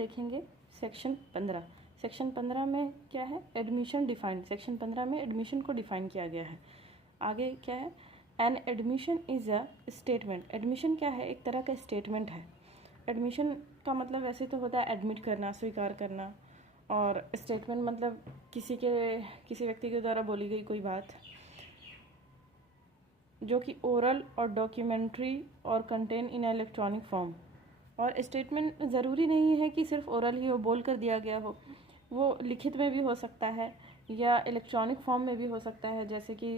देखेंगे section 15। Section 15 में क्या है, एडमिशन डिफाइंड। सेक्शन 15 में एडमिशन को डिफाइन किया गया है। आगे क्या है, an admission is a statement. Admission क्या है, एक तरह का स्टेटमेंट है। एडमिशन का मतलब वैसे तो होता है एडमिट करना, स्वीकार करना, और स्टेटमेंट मतलब किसी व्यक्ति के द्वारा बोली गई कोई बात जो कि ओरल और डॉक्यूमेंट्री और कंटेन इन इलेक्ट्रॉनिक फॉर्म। और स्टेटमेंट ज़रूरी नहीं है कि सिर्फ ओरल ही हो, बोल कर दिया गया हो, वो लिखित में भी हो सकता है या इलेक्ट्रॉनिक फॉर्म में भी हो सकता है, जैसे कि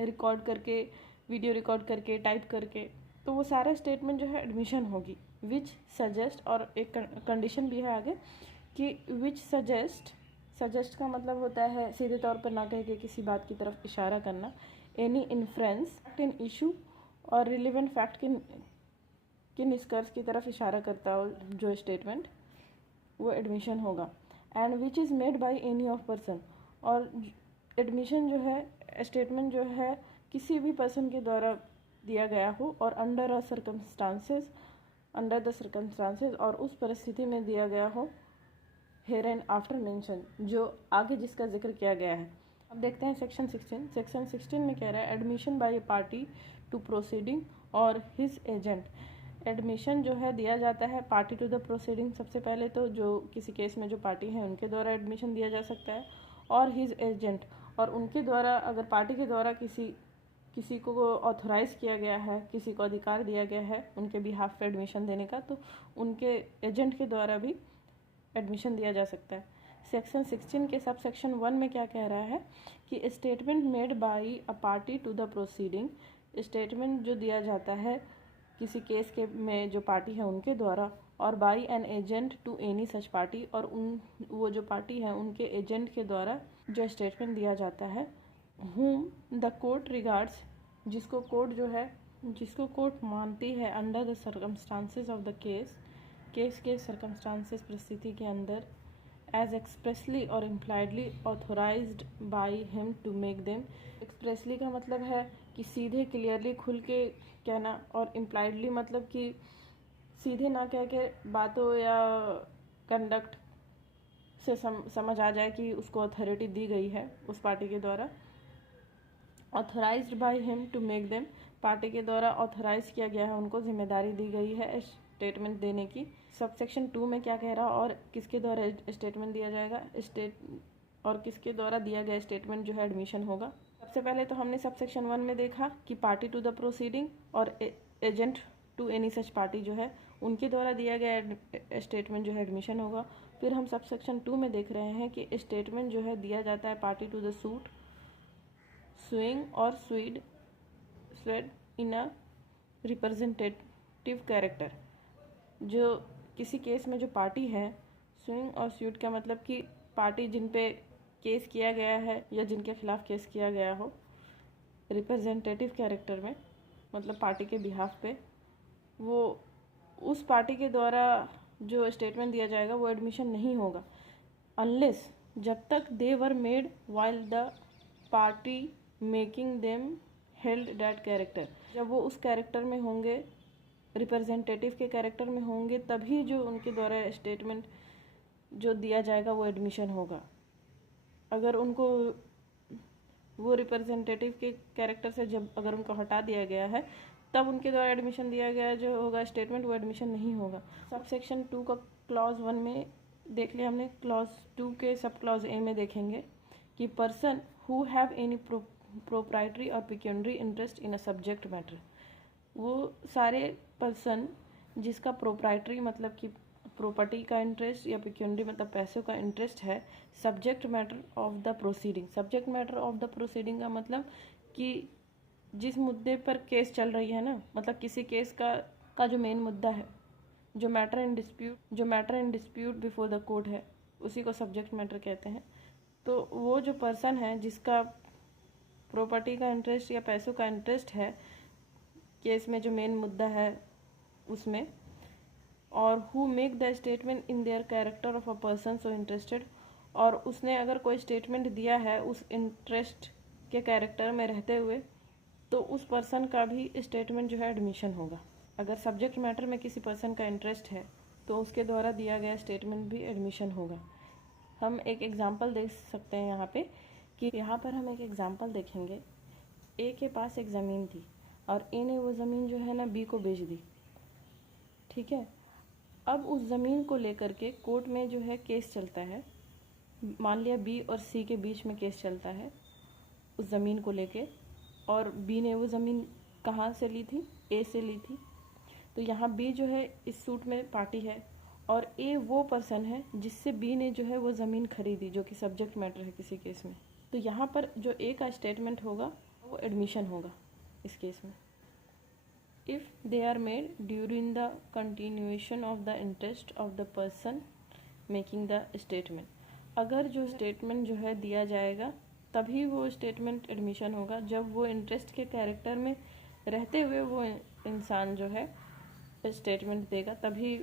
रिकॉर्ड करके, वीडियो रिकॉर्ड करके, टाइप करके। तो वो सारे स्टेटमेंट जो है एडमिशन होगी। विच सजेस्ट, और एक कंडीशन भी है आगे कि विच सजेस्ट का मतलब होता है सीधे तौर पर ना कह के किसी बात की तरफ इशारा करना। एनी इन्फ्रेंस इन इशू और रिलेवेंट फैक्ट के निष्कर्ष की तरफ इशारा करता हो जो स्टेटमेंट, वो एडमिशन होगा। And which is made by any of person, और एडमिशन जो है, स्टेटमेंट जो है किसी भी पर्सन के द्वारा दिया गया हो और अंडर द सर्कमस्टांसेस, और उस परिस्थिति में दिया गया हो हेयर एंड आफ्टर मेंशन, जो आगे जिसका जिक्र किया गया है। अब देखते हैं सेक्शन 16। सेक्शन 16 में कह रहा है admission by a party to proceeding और हिज एजेंट। एडमिशन जो है दिया जाता है पार्टी टू द प्रोसीडिंग। सबसे पहले तो जो किसी केस में जो पार्टी है उनके द्वारा एडमिशन दिया जा सकता है, और हिज एजेंट, और उनके द्वारा, अगर पार्टी के द्वारा किसी को ऑथोराइज़ किया गया है, किसी को अधिकार दिया गया है उनके बिहाफ पे एडमिशन देने का, तो उनके एजेंट के द्वारा भी एडमिशन दिया जा सकता है। सेक्शन 16 के सब सेक्शन 1 में क्या कह रहा है कि statement made by a party to the proceeding. Statement जो दिया जाता है किसी केस के में जो पार्टी है उनके द्वारा, और by an agent to any such party, और वो जो पार्टी है उनके एजेंट के द्वारा जो स्टेटमेंट दिया जाता है। whom द कोर्ट रिगार्ड्स, जिसको कोर्ट मानती है under the circumstances of the case के सर्कमस्टांसेस, परिस्थिति के अंदर, एज एक्सप्रेसली और impliedly authorized by him to make them. Expressly का मतलब है कि सीधे, क्लियरली, खुल के कहना, और इम्प्लाइडली मतलब कि सीधे ना कह के बातों या कंडक्ट से समझ आ जाए कि उसको अथॉरिटी दी गई है उस पार्टी के द्वारा। Authorized by him to make them, party के द्वारा ऑथराइज किया गया है, उनको जिम्मेदारी दी गई है स्टेटमेंट देने की। सब सेक्शन 2 में क्या कह रहा, और किसके द्वारा स्टेटमेंट दिया जाएगा, और किसके द्वारा दिया गया स्टेटमेंट जो है एडमिशन होगा। सबसे पहले तो हमने सब सेक्शन 1 में देखा कि पार्टी टू द प्रोसीडिंग और agent to any such party जो है उनके द्वारा दिया गया स्टेटमेंट जो है एडमिशन होगा। फिर हम सब सेक्शन 2 में देख रहे हैं कि स्टेटमेंट जो है दिया जाता है party to the suit, suing और sued in a representative character. जो किसी केस में जो पार्टी है, स्विंग और स्यूट का मतलब कि पार्टी जिन पे केस किया गया है या जिनके खिलाफ केस किया गया हो, रिप्रेजेंटेटिव कैरेक्टर में मतलब पार्टी के बिहाफ पे, वो उस पार्टी के द्वारा जो स्टेटमेंट दिया जाएगा वो एडमिशन नहीं होगा, अनलेस, जब तक they were made while the party making them held that character. जब वो उस कैरेक्टर में होंगे, रिप्रेजेंटेटिव के कैरेक्टर में होंगे, तभी जो उनके द्वारा स्टेटमेंट जो दिया जाएगा वो एडमिशन होगा। अगर उनको वो रिप्रेजेंटेटिव के कैरेक्टर से जब अगर उनको हटा दिया गया है तब उनके द्वारा एडमिशन दिया गया जो होगा स्टेटमेंट, वो एडमिशन नहीं होगा। सब सेक्शन 2 का क्लॉज 1 में देख लिया हमने। क्लॉज 2 के सब क्लॉज ए में देखेंगे कि person who have any proprietary और pecuniary interest in a subject matter. वो सारे पर्सन जिसका प्रोप्राइटरी मतलब कि प्रॉपर्टी का इंटरेस्ट या पिक्यूनरी मतलब पैसों का इंटरेस्ट है subject matter of the proceeding. Subject matter of the proceeding का मतलब कि जिस मुद्दे पर केस चल रही है ना, मतलब किसी केस का जो मेन मुद्दा है, जो matter in dispute before the court है, उसी को सब्जेक्ट मैटर कहते हैं। तो वो जो पर्सन है जिसका प्रॉपर्टी का इंटरेस्ट या पैसों का इंटरेस्ट है केस में, जो मेन मुद्दा है उसमें, और who make the statement in their character of a person so interested, और उसने अगर कोई स्टेटमेंट दिया है उस इंटरेस्ट के कैरेक्टर में रहते हुए, तो उस पर्सन का भी स्टेटमेंट जो है एडमिशन होगा। अगर सब्जेक्ट मैटर में किसी पर्सन का इंटरेस्ट है तो उसके द्वारा दिया गया स्टेटमेंट भी एडमिशन होगा। हम एक एग्जांपल देख सकते हैं यहाँ पे कि यहाँ पर हम एक एग्जांपल देखेंगे। ए के पास एक ज़मीन थी और ए ने वो ज़मीन जो है ना बी को बेच दी, ठीक है। अब उस ज़मीन को लेकर के कोर्ट में जो है केस चलता है। मान लिया बी और सी के बीच में केस चलता है उस ज़मीन को लेके, और बी ने वो ज़मीन कहाँ से ली थी? ए से ली थी। तो यहाँ बी जो है इस सूट में पार्टी है और ए वो पर्सन है जिससे बी ने जो है वो ज़मीन खरीदी, जो कि सब्जेक्ट मैटर है किसी केस में। तो यहाँ पर जो ए का स्टेटमेंट होगा वो एडमिशन होगा इस केस में। If they are made during the continuation of the interest of the person making the statement, अगर जो स्टेटमेंट जो है दिया जाएगा तभी वो स्टेटमेंट एडमिशन होगा। जब वो इंटरेस्ट के कैरेक्टर में रहते हुए वो इंसान जो है स्टेटमेंट देगा तभी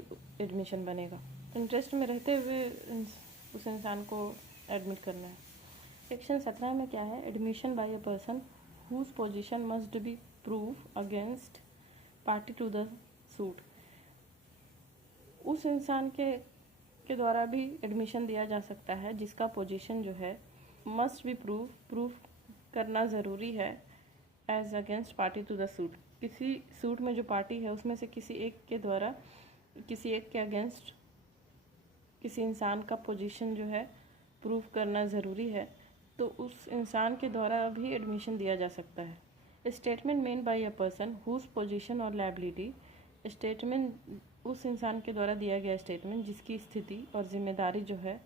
एडमिशन बनेगा। इंटरेस्ट में रहते हुए उस इंसान को एडमिट करना है। सेक्शन 17 में क्या है? Admission by a person whose position must be prove against party to the suit. उस इंसान के द्वारा भी एडमिशन दिया जा सकता है जिसका पोजीशन जो है मस्ट बी प्रूव करना ज़रूरी है as against party to the suit. किसी सूट में जो पार्टी है उसमें से किसी एक के द्वारा किसी एक के अगेंस्ट किसी इंसान का पोजीशन जो है प्रूव करना ज़रूरी है, तो उस इंसान के द्वारा भी एडमिशन दिया जा सकता है। Statement made by a person whose position और लायबिलिटी, स्टेटमेंट उस इंसान के द्वारा दिया गया स्टेटमेंट जिसकी स्थिति और जिम्मेदारी जो है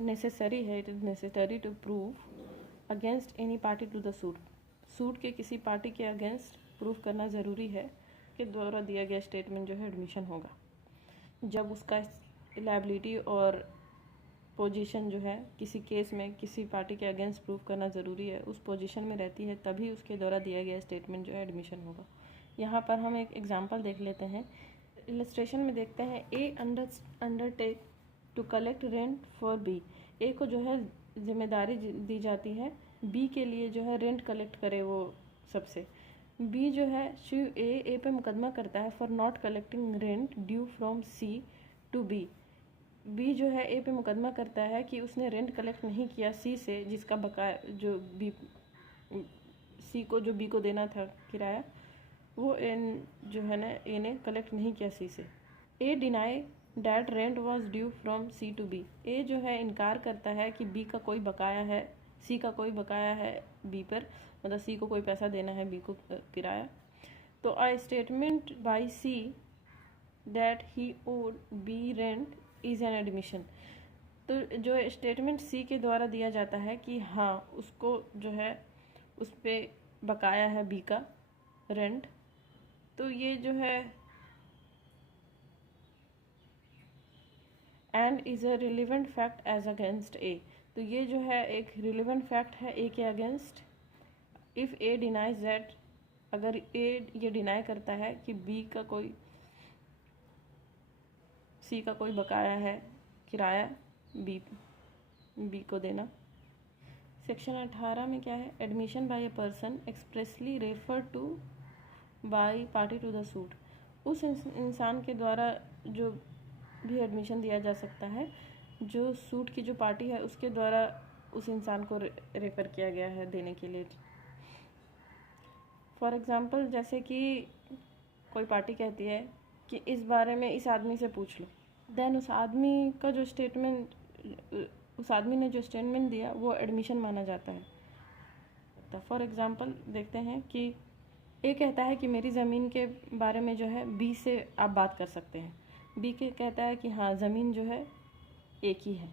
नेसेसरी है, it is necessary to prove against any party to the suit. Suit के किसी पार्टी के अगेंस्ट प्रूफ करना ज़रूरी है के द्वारा दिया गया स्टेटमेंट जो है एडमिशन होगा। जब उसका लायबिलिटी और पोजीशन जो है किसी केस में किसी पार्टी के अगेंस्ट प्रूफ करना ज़रूरी है, उस पोजीशन में रहती है, तभी उसके द्वारा दिया गया स्टेटमेंट जो है एडमिशन होगा। यहाँ पर हम एक एग्जांपल देख लेते हैं। इलस्ट्रेशन में देखते हैं A undertake to collect rent for B. A को जो है जिम्मेदारी दी जाती है बी के लिए जो है रेंट कलेक्ट करे वो सबसे। बी जो है ए पे मुकदमा करता है for not collecting rent due from C to B. B जो है ए पे मुकदमा करता है कि उसने रेंट कलेक्ट नहीं किया सी से, जिसका बकाया जो बी सी को जो बी को देना था किराया, वो जो है ना ए ने कलेक्ट नहीं किया सी से। A deny that rent was due from C to B. A जो है इनकार करता है कि बी का कोई बकाया है, सी का कोई बकाया है बी पर, मतलब सी को कोई पैसा देना है बी को किराया। तो a statement by C that he owed B rent is an admission. तो जो स्टेटमेंट सी के द्वारा दिया जाता है कि हाँ उसको जो है उस पर बकाया है बी का रेंट, तो ये जो है and is a relevant fact as against A. तो ये जो है एक रिलेवेंट फैक्ट है ए के against. If A denies that, अगर ए ये डिनाई करता है कि बी का कोई सी का कोई बकाया है किराया बी को देना। सेक्शन 18 में क्या है? Admission by a person expressly refer to by party to the suit. उस इंसान के द्वारा जो भी एडमिशन दिया जा सकता है जो सूट की जो पार्टी है उसके द्वारा उस इंसान को रेफ़र किया गया है देने के लिए। फॉर एग्ज़ाम्पल, जैसे कि कोई पार्टी कहती है कि इस बारे में इस आदमी से पूछ लो, देन उस आदमी ने जो स्टेटमेंट दिया वो एडमिशन माना जाता है। फॉर एग्ज़ाम्पल देखते हैं कि ए कहता है कि मेरी ज़मीन के बारे में जो है बी से आप बात कर सकते हैं। बी के कहता है कि हाँ ज़मीन जो है एक ही है।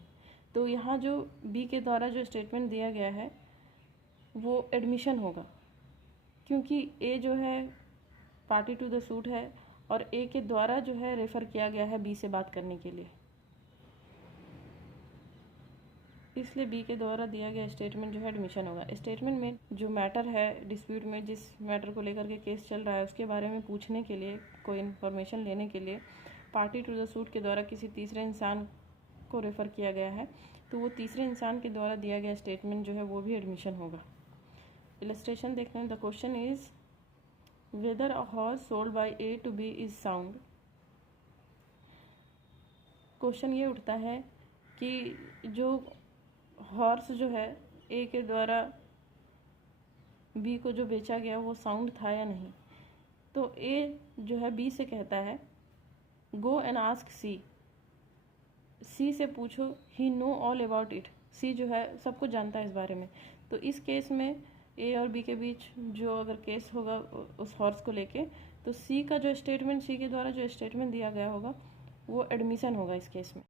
तो यहाँ जो बी के द्वारा जो स्टेटमेंट दिया गया है वो एडमिशन होगा, क्योंकि ए जो है पार्टी टू द सूट है और ए के द्वारा जो है रेफ़र किया गया है बी से बात करने के लिए, इसलिए बी के द्वारा दिया गया स्टेटमेंट जो है एडमिशन होगा। स्टेटमेंट में जो मैटर है डिस्प्यूट में, जिस मैटर को लेकर के केस चल रहा है उसके बारे में पूछने के लिए, कोई इन्फॉर्मेशन लेने के लिए पार्टी टू द सूट के द्वारा किसी तीसरे इंसान को रेफ़र किया गया है, तो वो तीसरे इंसान के द्वारा दिया गया स्टेटमेंट जो है वो भी एडमिशन होगा। इलस्ट्रेशन देखते हैं। The question is whether a horse sold by A to B is sound. Question ये उठता है कि जो हॉर्स जो है ए के द्वारा बी को जो बेचा गया वो साउंड था या नहीं। तो ए जो है बी से कहता है गो एंड आस्क सी, सी से पूछो, ही नो ऑल अबाउट इट, सी जो है सब कुछ जानता है इस बारे में। तो इस केस में ए और बी के बीच जो अगर केस होगा उस हॉर्स को लेके, तो सी का जो स्टेटमेंट, सी के द्वारा जो स्टेटमेंट दिया गया होगा वो एडमिशन होगा इस केस में।